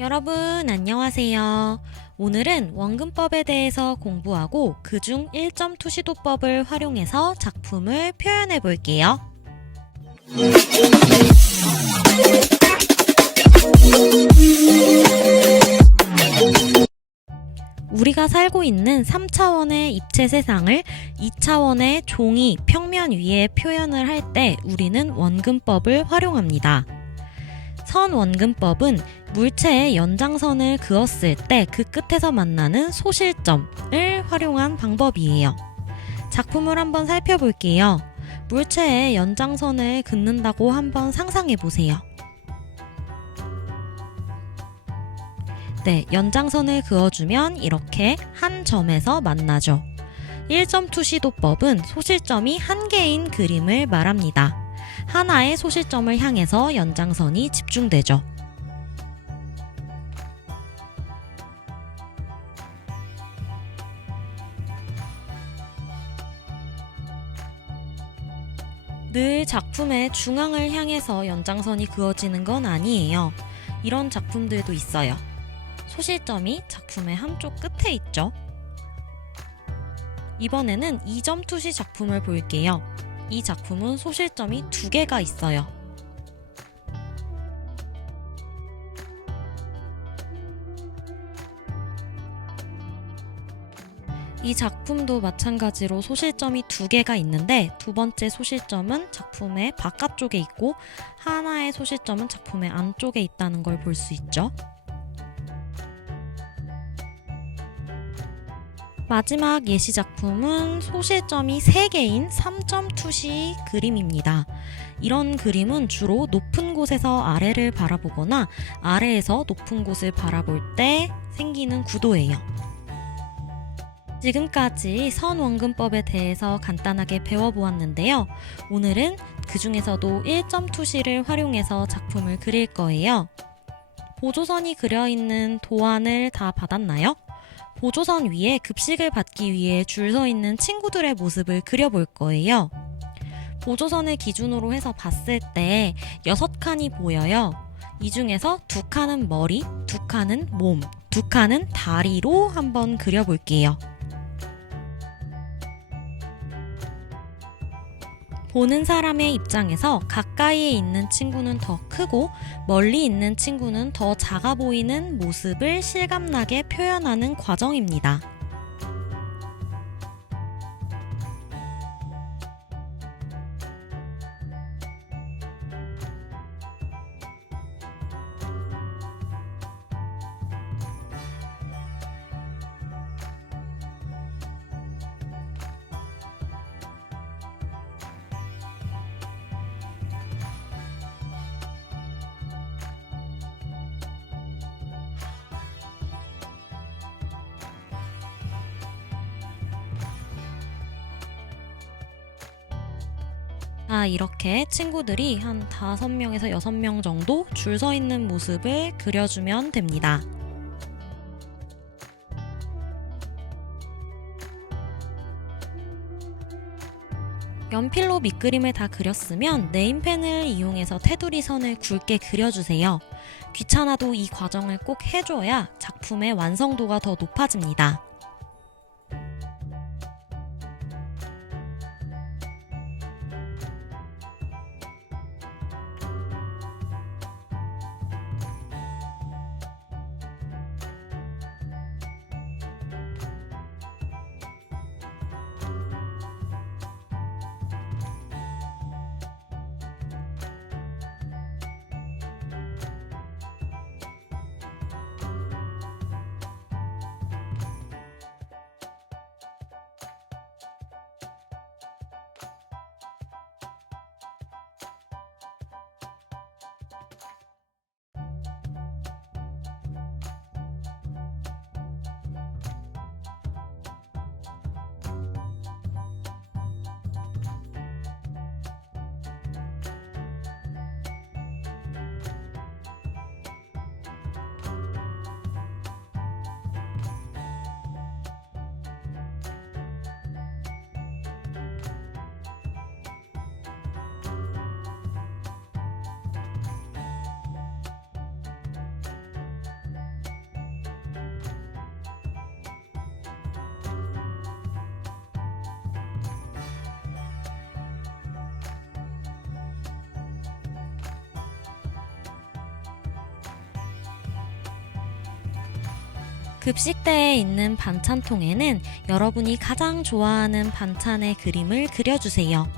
여러분 안녕하세요. 오늘은 원근법에 대해서 공부하고 그중 1.2 시도법을 활용해서 작품을 표현해 볼게요. 우리가 살고 있는 3차원의 입체 세상을 2차원의 종이 평면 위에 표현을 할 때 우리는 원근법을 활용합니다. 선원근법은 물체의 연장선을 그었을 때 그 끝에서 만나는 소실점을 활용한 방법이에요. 작품을 한번 살펴볼게요. 물체의 연장선을 긋는다고 한번 상상해 보세요. 네, 연장선을 그어주면 이렇게 한 점에서 만나죠. 1.2 시도법은 소실점이 한 개인 그림을 말합니다. 하나의 소실점을 향해서 연장선이 집중되죠. 늘 작품의 중앙을 향해서 연장선이 그어지는 건 아니에요. 이런 작품들도 있어요. 소실점이 작품의 한쪽 끝에 있죠. 이번에는 2.2시 작품을 볼게요. 이 작품은 소실점이 2개가 있어요. 이 작품도 마찬가지로 소실점이 2개가 있는데 두 번째 소실점은 작품의 바깥쪽에 있고 하나의 소실점은 작품의 안쪽에 있다는 걸 볼 수 있죠. 마지막 예시 작품은 소실점이 3개인 3.2시 그림입니다. 이런 그림은 주로 높은 곳에서 아래를 바라보거나 아래에서 높은 곳을 바라볼 때 생기는 구도예요. 지금까지 선원근법에 대해서 간단하게 배워보았는데요. 오늘은 그 중에서도 1.2시를 활용해서 작품을 그릴 거예요. 보조선이 그려있는 도안을 다 받았나요? 보조선 위에 급식을 받기 위해 줄 서 있는 친구들의 모습을 그려볼 거예요. 보조선을 기준으로 해서 봤을 때 6칸이 보여요. 이 중에서 2칸은 머리, 2칸은 몸, 2칸은 다리로 한번 그려볼게요. 보는 사람의 입장에서 가까이에 있는 친구는 더 크고 멀리 있는 친구는 더 작아 보이는 모습을 실감나게 표현하는 과정입니다. 이렇게 친구들이 한 5명에서 6명 정도 줄 서 있는 모습을 그려주면 됩니다. 연필로 밑그림을 다 그렸으면 네임펜을 이용해서 테두리 선을 굵게 그려주세요. 귀찮아도 이 과정을 꼭 해줘야 작품의 완성도가 더 높아집니다. 급식대에 있는 반찬통에는 여러분이 가장 좋아하는 반찬의 그림을 그려주세요.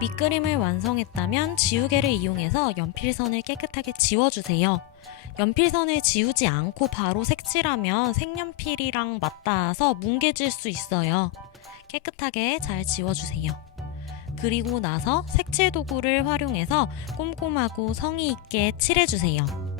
밑그림을 완성했다면 지우개를 이용해서 연필선을 깨끗하게 지워주세요. 연필선을 지우지 않고 바로 색칠하면 색연필이랑 맞닿아서 뭉개질 수 있어요. 깨끗하게 잘 지워주세요. 그리고 나서 색칠 도구를 활용해서 꼼꼼하고 성의 있게 칠해주세요.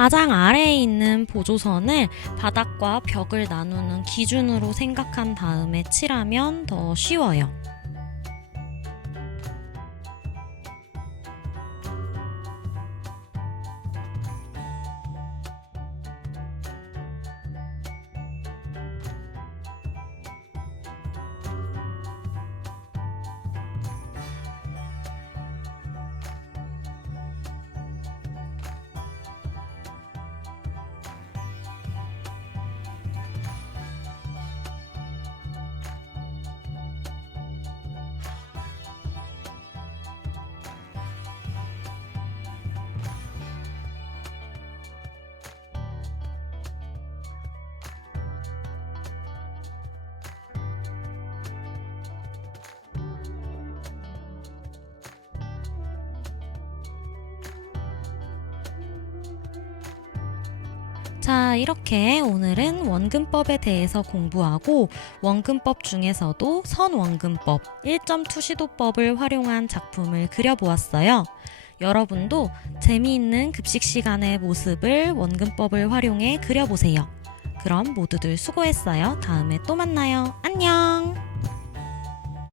가장 아래에 있는 보조선을 바닥과 벽을 나누는 기준으로 생각한 다음에 칠하면 더 쉬워요. 자, 이렇게 오늘은 원근법에 대해서 공부하고 원근법 중에서도 선원근법 1.2시도법을 활용한 작품을 그려보았어요. 여러분도 재미있는 급식 시간의 모습을 원근법을 활용해 그려보세요. 그럼 모두들 수고했어요. 다음에 또 만나요. 안녕!